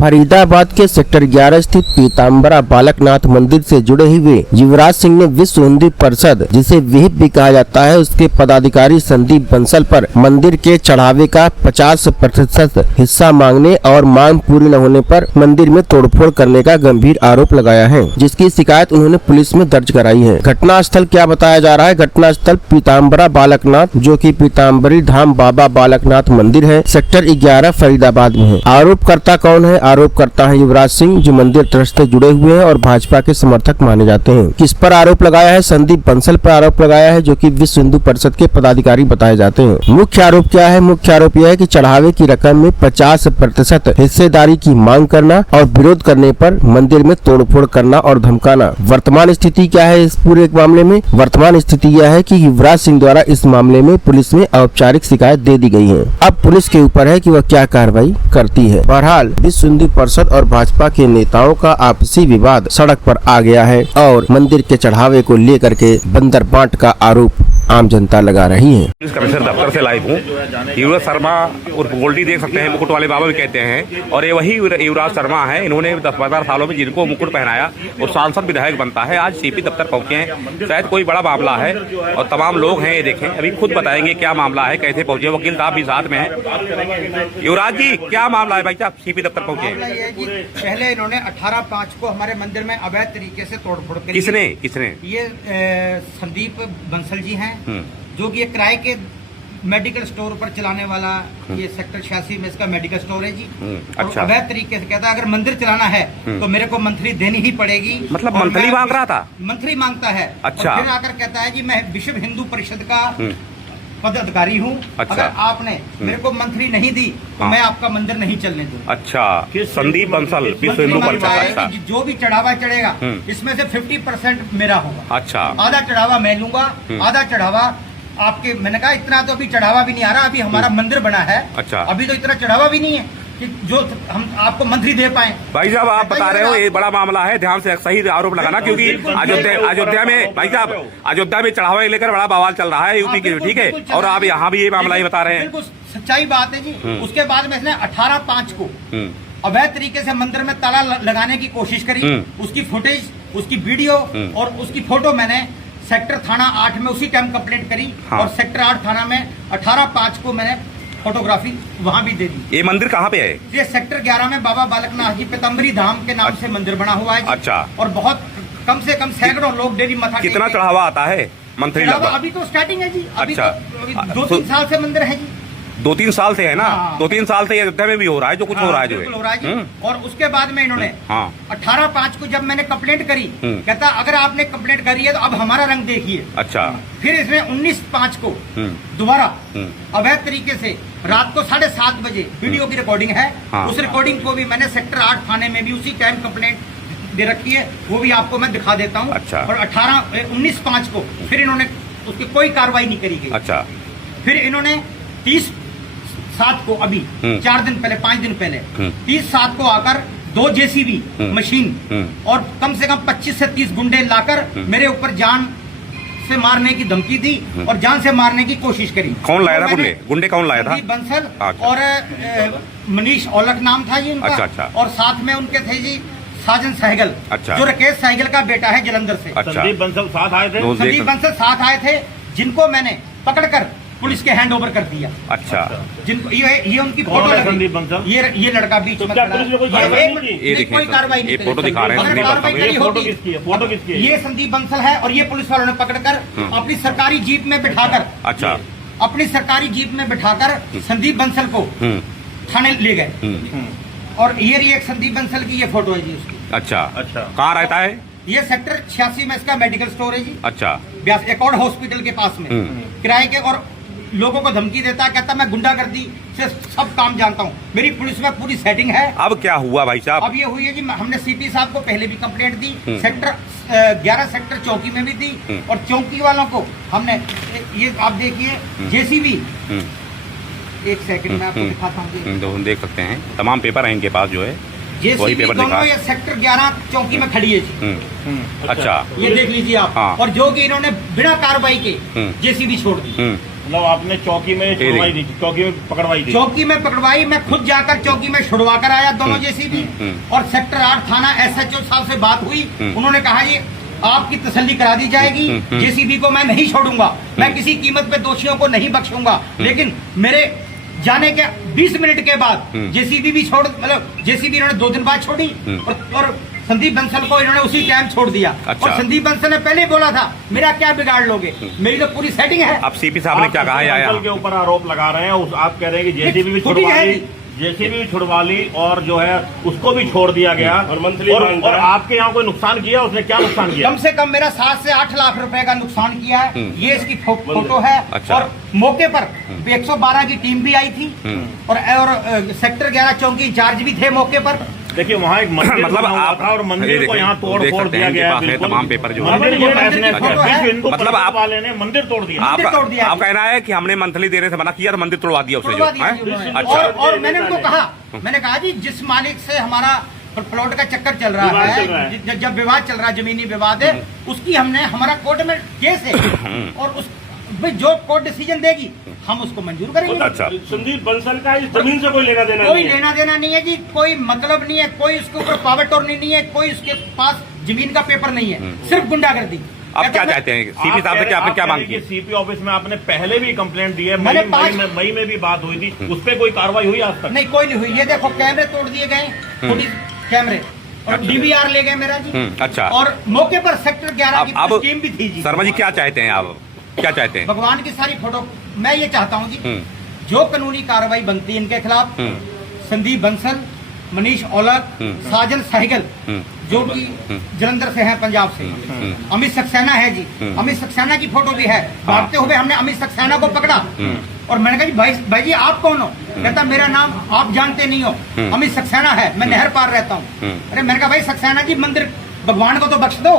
फरीदाबाद के सेक्टर 11 स्थित पीताम्बरा बालकनाथ मंदिर से जुड़े हुए युवराज सिंह ने विश्व हिंदू परिषद, जिसे विहिप भी कहा जाता है, उसके पदाधिकारी संदीप बंसल पर मंदिर के चढ़ावे का 50% हिस्सा मांगने और मांग पूरी न होने पर मंदिर में तोड़फोड़ करने का गंभीर आरोप लगाया है, जिसकी शिकायत उन्होंने पुलिस में दर्ज कराई है। घटना स्थल क्या बताया जा रहा है? घटना स्थल पीताम्बरा बालकनाथ, जो कि पीताम्बरी धाम बाबा बालकनाथ मंदिर है, सेक्टर 11 फरीदाबाद में है। आरोपकर्ता कौन है? आरोप करता है युवराज सिंह, जो मंदिर ट्रस्ट से जुड़े हुए हैं और भाजपा के समर्थक माने जाते हैं। किस पर आरोप लगाया है? संदीप बंसल पर आरोप लगाया है, जो कि विश्व हिंदू परिषद के पदाधिकारी बताए जाते हैं। मुख्य आरोप क्या है? मुख्य आरोप यह है कि चढ़ावे की रकम में 50% हिस्सेदारी की मांग करना और विरोध करने पर मंदिर में तोड़फोड़ करना और धमकाना। वर्तमान स्थिति क्या है इस पूरे मामले में? वर्तमान स्थिति यह है कि युवराज सिंह द्वारा इस मामले में पुलिस में औपचारिक शिकायत दे दी गई है। अब पुलिस के ऊपर है कि वह क्या कार्रवाई करती है। बहरहाल विश्व हिंदू परिषद और भाजपा के नेताओं का आपसी विवाद सड़क पर आ गया है और मंदिर के चढ़ावे को लेकर के बंदर बांट का आरोप आम जनता लगा रही है। पुलिस कमिश्नर दफ्तर से लाइव हूँ। युवराज शर्मा उर्फ गोल्डी देख सकते हैं, मुकुट वाले बाबा भी कहते हैं, और ये वही युवराज शर्मा है। इन्होंने 10-12 सालों में जिनको मुकुट पहनाया और सांसद विधायक बनता है, आज सीपी दफ्तर पहुंचे हैं। शायद कोई बड़ा मामला है और तमाम लोग हैं, ये देखें, अभी खुद बताएंगे क्या मामला है, कैसे पहुंचे। वकील साहब भी साथ में है। युवराज जी, क्या मामला है भाई साहब, सीपी दफ्तर पहुंचे? पहले इन्होंने 18/5 को हमारे मंदिर में अवैध तरीके से तोड़फोड़ की। किसने? ये संदीप बंसल जी हैं, जो कि किराए के मेडिकल स्टोर पर चलाने वाला, ये सेक्टर 86 में इसका मेडिकल स्टोर है जी। अच्छा। अवैध तरीके से कहता है अगर मंदिर चलाना है तो मेरे को मंथली देनी ही पड़ेगी। मतलब मंथली मांग रहा था? मंथली मांगता है। अच्छा। और फिर आकर कहता है जी मैं विश्व हिंदू परिषद का पदाधिकारी हूँ। अच्छा। अगर आपने मेरे को मंथली नहीं दी तो मैं आपका मंदिर नहीं चलने दूंगा। अच्छा, संदीप बंसल विश्व हिंदू परिषद। अच्छा, जो भी चढ़ावा चढ़ेगा इसमें से 50% मेरा होगा। अच्छा, आधा चढ़ावा मैं लूंगा, आधा चढ़ावा आपके। मैंने कहा इतना तो अभी चढ़ावा भी नहीं आ रहा, अभी हमारा मंदिर बना है। अच्छा, अभी तो इतना चढ़ावा भी नहीं है कि जो हम आपको मंत्री दे पाए। भाई साहब, आप बता रहे हो ये बड़ा मामला है, ध्यान से सही आरोप लगाना, क्योंकि अयोध्या में भाई साहब, अयोध्या में चढ़ावा लेकर बड़ा बवाल चल रहा है यूपी के, ठीक है, और आप यहाँ भी ये मामला ही बता रहे हैं। बिल्कुल सच्चाई बात है जी। उसके बाद में इसने 18/5 को अवैध तरीके से मंदिर में ताला लगाने की कोशिश करी। उसकी फुटेज, उसकी वीडियो और उसकी फोटो मैंने सेक्टर थाना 8 में उसी टाइम कंप्लेंट करी। और सेक्टर 8 थाना में 18/5 को मैंने फोटोग्राफी वहाँ भी दे दी। ये मंदिर कहाँ पे है? ये सेक्टर 11 में बाबा बालकनाथ जी पीताम्बरी धाम के नाम से मंदिर बना हुआ है। अच्छा। और बहुत कम से कम सैकड़ों लोग डेली मथा। कितना चढ़ावा आता है मंथली? अभी तो स्टार्टिंग है जी। अच्छा, 2-3 साल से मंदिर है जी। 2-3 साल से है ना? 2-3 साल से अयोध्या में भी हो रहा है, जो कुछ हो रहा है, जो हो रहा है। और उसके बाद में इन्होंने 18/5 को जब मैंने कंप्लेंट करी, कहता अगर आपने कंप्लेंट करी है तो अब हमारा रंग देखिए। अच्छा। फिर इसने 19/5 को दोबारा अवैध तरीके से रात को 7:30 बजे वीडियो की रिकॉर्डिंग है। उस रिकॉर्डिंग को भी मैंने सेक्टर 8 थाने में भी उसी टाइम कंप्लेंट दे रखी है, वो भी आपको मैं दिखा देता हूँ। अच्छा। और 19/5 को फिर इन्होंने उसकी कोई कार्रवाई नहीं करी गई। अच्छा। फिर इन्होंने 30/7 को, अभी 4 दिन पहले, 5 दिन पहले 30/7 को आकर 2 जेसीबी मशीन और कम से कम 25 से 30 गुंडे लाकर मेरे ऊपर जान से मारने की धमकी दी और जान से मारने की कोशिश करी। कौन लाया था गुंडे? कौन लाया था? बंसल और मनीष औलख नाम था जी उनका। अच्छा। और साथ में उनके थे जी साजन सहगल। अच्छा। जो राकेश सहगल का बेटा है जलंधर से। अच्छा। संदीप बंसल साथ आए थे। संदीप बंसल साथ आए थे, जिनको मैंने पकड़कर पुलिस के हैंड ओवर कर दिया। अच्छा। जिनको ये उनकी फोटो लगी, ये लड़का बीच में कोई कार्रवाई नहीं, फोटो दिखा रहे हैं। फोटो किसकी? ये संदीप बंसल है और ये पुलिस वालों ने पकड़कर अपनी सरकारी जीप में बिठाकर, अच्छा, अपनी सरकारी जीप में बिठाकर संदीप बंसल को थाने ले गए। और ये एक संदीप बंसल की ये फोटो है जी उसकी। अच्छा। अच्छा। कहाँ रहता है? ये सेक्टर 86 में इसका मेडिकल स्टोर है जी। अच्छा। ब्यास एकॉर्ड हॉस्पिटल के पास में किराए के, और लोगों को धमकी देता है, कहता मैं गुंडागर्दी से सब काम जानता हूँ, मेरी पुलिस में पूरी सेटिंग है। अब क्या हुआ भाई साहब? अब ये हुई है जी, हमने सीपी साहब को पहले भी कंप्लेंट दी, सेक्टर 11 सेक्टर चौकी में भी दी, और चौकी वालों को हमने, ये आप देखिए जेसीबी, एक सेकंड में आपको दिखाता हूँ, देख सकते हैं, तमाम पेपर है इनके पास, जो है वही पेपर दिखा। ये सेक्टर 11 चौकी में खड़ी है जी। अच्छा। ये देख लीजिए आप। और जो कि इन्होंने बिना कार्रवाई के जेसीबी छोड़ दी। मतलब आपने चौकी में छुड़वाई दी, चौकी में पकड़वाई थी? चौकी में पकड़वाई, मैं खुद जाकर चौकी में छुड़वा कर आया दोनों जेसीबी। और सेक्टर 8 थाना SHO साहब से बात हुई, उन्होंने कहा जी आपकी तसल्ली करा दी जाएगी, जेसीबी को मैं नहीं छोड़ूंगा, मैं किसी कीमत पे दोषियों को नहीं बख्शूंगा। लेकिन मेरे जाने के 20 मिनट के बाद जेसीबी भी छोड़, मतलब जेसीबी इन्होंने 2 दिन बाद छोड़ी और संदीप बंसल को इन्होंने उसी टाइम छोड़ दिया। अच्छा। और संदीप बंसल ने पहले बोला था मेरा क्या बिगाड़ लोगे, मेरी तो पूरी सेटिंग है। अब सीपी साहब ने क्या कहा है? बंसल के ऊपर आरोप लगा रहे हैं, आप कह रहे हैं कि जेसीबी भी छुड़वा ली, जेसीबी भी छुड़वा ली और जो है उसको भी छोड़ दिया गया। और मंथली और आपके यहाँ कोई नुकसान किया? उसने क्या नुकसान किया? कम से कम मेरा 7 से 8 लाख रुपए का नुकसान किया है। ये इसकी फोटो है। अच्छा। और मौके पर 112 की टीम भी आई थी और सेक्टर 11 चौकी इंचार्ज भी थे मौके पर। देखिए वहाँ एक मंदिर मतलब आप और मंदिर को यहाँ तोड़ फोड़ दिया गया है। तमाम पेपर जो मतलब आप वाले ने मंदिर तोड़ दिया। आप कहना है कि हमने मंथली देने से मना किया तो मंदिर तोड़वा दिया उसने? अच्छा। और मैंने उनको कहा, मैंने कहा जी जिस मालिक से हमारा प्लॉट का चक्कर चल रहा है, जब विवाद चल रहा है, जमीनी विवाद है, उसकी हमने हमारा कोर्ट में केस है और उस जो कोर्ट डिसीजन देगी हम उसको मंजूर करेंगे। अच्छा। संदीप बंसल का इस जमीन से कोई लेना देना कोई लेना देना नहीं है जी, कोई मतलब नहीं है, कोई उसके ऊपर पावर टोर्नी नहीं है, कोई उसके पास जमीन का पेपर नहीं है, सिर्फ गुंडागर्दी। आप क्या चाहते हैं सीपी साहब से? क्या आपने क्या मांग की? सीपी ऑफिस में आपने पहले भी कंप्लेंट दी है, मई में भी बात हुई थी, उस पर कोई कार्रवाई हुई आज तक? नहीं, कोई नहीं हुई। ये देखो कैमरे तोड़ दिए गए, पुलिस कैमरे और DVR ले गए मेरा जी। अच्छा। और मौके पर सेक्टर 11 की टीम भी थी जी। शर्मा जी क्या चाहते हैं आप? क्या चाहते हैं? भगवान की सारी फोटो मैं ये चाहता हूँ जी, जो कानूनी कार्रवाई बनती है इनके खिलाफ, संदीप बंसल, मनीष औलख, साजन सहगल जो कि जलंधर से हैं, पंजाब से, अमित सक्सेना है जी, अमित सक्सेना की फोटो भी है। भागते हुए हमने अमित सक्सेना को पकड़ा और मैंने कहा जी भाई जी आप कौन हो? कहता मेरा नाम आप जानते नहीं हो, अमित सक्सेना है, मैं नहर पार रहता हूँ। अरे मैंने कहा भाई सक्सेना जी मंदिर भगवान को तो बख्श दो,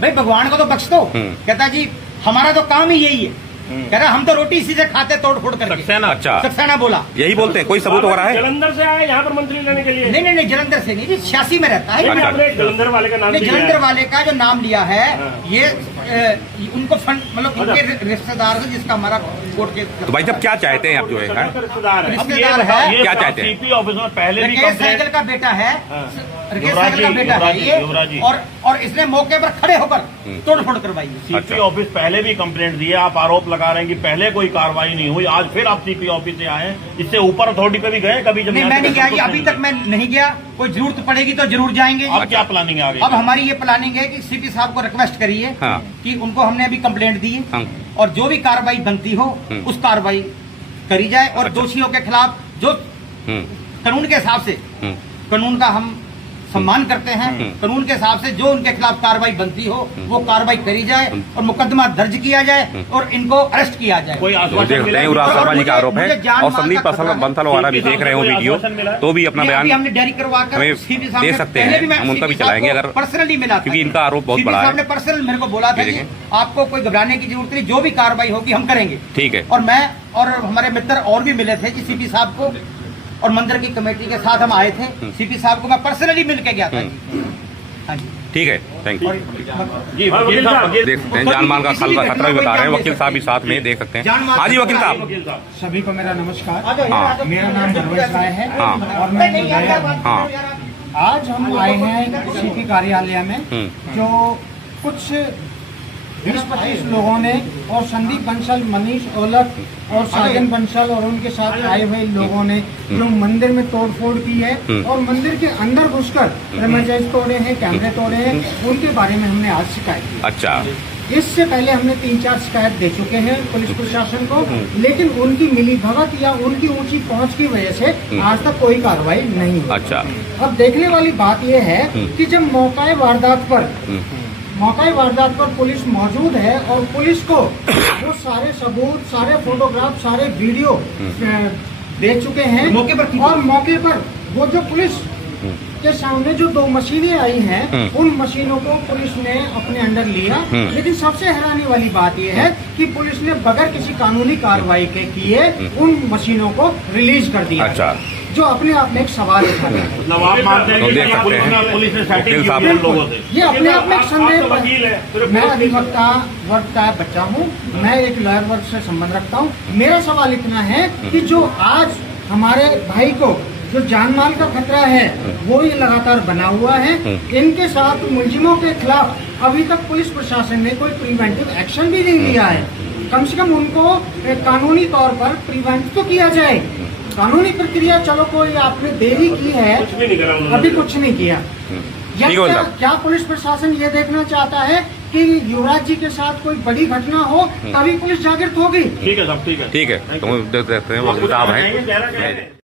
भाई भगवान को तो बख्श दो। कहता जी हमारा तो काम ही यही है, कह रहा हम तो रोटी इसी से खाते तोड़ फोड़ करके। सक्सेना? अच्छा। सक्सेना बोला यही बोलते हैं? कोई सबूत हो रहा है? जलंधर से आए यहाँ पर मंत्री लेने के लिए? नहीं, जलंधर से नहीं जी, 86 में रहता है। जलंधर वाले का नाम, जलंधर वाले का जो नाम लिया है ये उनको फंड, मतलब उनके रिश्तेदार है जिसका हमारा कोर्ट के। तो भाई जब क्या चाहते हैं आप? जो है रिश्तेदार है, क्या चाहते हैं? सीपी ऑफिस में पहले भी साइकिल का बेटा है, साइकिल का बेटा है ये, और इसने मौके पर खड़े होकर तोड़ फोड़ करवाई। सीपी ऑफिस पहले भी कंप्लेंट दी है, आप आरोप लगा रहे हैं कि पहले कोई कार्रवाई नहीं हुई, आज फिर आप सीपी ऑफिस से आए। इससे ऊपर अथॉरिटी पे भी गए कभी? जब नहीं, मैं नहीं गया जी, अभी तक मैं नहीं गया। कोई जरूरत पड़ेगी तो जरूर जाएंगे। अब क्या प्लानिंग है आगे? अब हमारी ये प्लानिंग है कि सीपी साहब को रिक्वेस्ट करिए कि उनको हमने अभी कंप्लेंट दी है और जो भी कार्रवाई बनती हो उस कार्रवाई करी जाए और दोषियों के खिलाफ जो कानून के हिसाब से, कानून का हम सम्मान करते हैं, कानून के हिसाब से जो उनके खिलाफ कार्रवाई बनती हो वो कार्रवाई करी जाए और मुकदमा दर्ज किया जाए और इनको अरेस्ट किया जाए। कोई देखते हैं उराव शर्मा जी का आरोप है और संदीप बंसल वाला भी देख रहे हो वीडियो, तो भी अपना बयान हमने डायरी करवा कर दे सकते हैं, हम उनका भी चलाएंगे अगर पर्सनली मिला, क्योंकि इनका आरोप बहुत बड़ा है। पर्सनल मेरे को बोला था कि आपको कोई घबराने की जरूरत नहीं, जो भी कार्रवाई होगी हम करेंगे। ठीक है। और मैं और हमारे मित्र और भी मिले थे जी सीपी साहब को, और मंदिर की कमेटी के साथ हम आए थे। सीपी साहब को मैं पर्सनली मिल के गया था। हाँ जी, ठीक है, थैंक यू जी। वकील साहब देख सकते हैं जान माल का खतरा भी बता रहे हैं, वकील साहब भी साथ में देख सकते हैं। हाँ जी वकील साहब, सभी को मेरा नमस्कार। हाँ। मेरा नाम धर्मेश राय है। हाँ। और मैं गया। हाँ। आज हम आए हैं सीपी कार्यालय में, जो कुछ 20-25 लोगों ने और संदीप बंसल, मनीष औलख और साजन बंसल और उनके साथ आए हुए लोगों ने जो मंदिर में तोड़फोड़ की है और मंदिर के अंदर घुसकर प्रेमाइसेस तोड़े हैं, कैमरे तोड़े हैं, उनके बारे में हमने आज शिकायत की। अच्छा। इससे पहले हमने 3-4 शिकायत दे चुके हैं पुलिस प्रशासन को, लेकिन उनकी मिलीभगत या उनकी ऊंची पहुंच की वजह से आज तक कोई कार्रवाई नहीं हुई। अच्छा। अब देखने वाली बात यह है कि जब मौका वारदात पर पुलिस मौजूद है और पुलिस को वो सारे सबूत, सारे फोटोग्राफ, सारे वीडियो दे चुके हैं मौके पर, और मौके पर वो जो पुलिस के सामने जो 2 मशीनें आई हैं उन मशीनों को पुलिस ने अपने अंडर लिया। लेकिन सबसे हैरानी वाली बात यह है कि पुलिस ने बगैर किसी कानूनी कार्रवाई के किए उन मशीनों को रिलीज कर दिया। अच्छा। जो अपने आप में एक सवाल उठा रहा है। मतलब आप मानते हैं तो कि देख सकते पुलिस ने हैं सेटिंग वकील की साहब हुई है लोगों से। ये अपने आप में एक संदेह आप वकील है, फिर मैं अधिवक्ता वर्ग का बच्चा हूँ, मैं एक लॉयर वर्ग से संबंध रखता हूँ। मेरा सवाल इतना है कि जो आज हमारे भाई को जो जान माल का खतरा है वो ये लगातार बना हुआ है, इनके साथ मुलजिमों के खिलाफ अभी तक पुलिस प्रशासन ने कोई प्रिवेंटिव एक्शन भी नहीं लिया है। कम से कम उनको कानूनी तौर पर प्रिवेंट तो किया जाए। कानूनी प्रक्रिया चलो कोई आपने देरी की है, कुछ भी नहीं करा उन्होंने। अभी कुछ नहीं किया। या ठीक है क्या, साहब। क्या पुलिस प्रशासन ये देखना चाहता है कि युवराज जी के साथ कोई बड़ी घटना हो तभी पुलिस जागृत होगी? ठीक है साहब, ठीक है। ठीक है, तो देख सकते हैं वकील साहब हैं।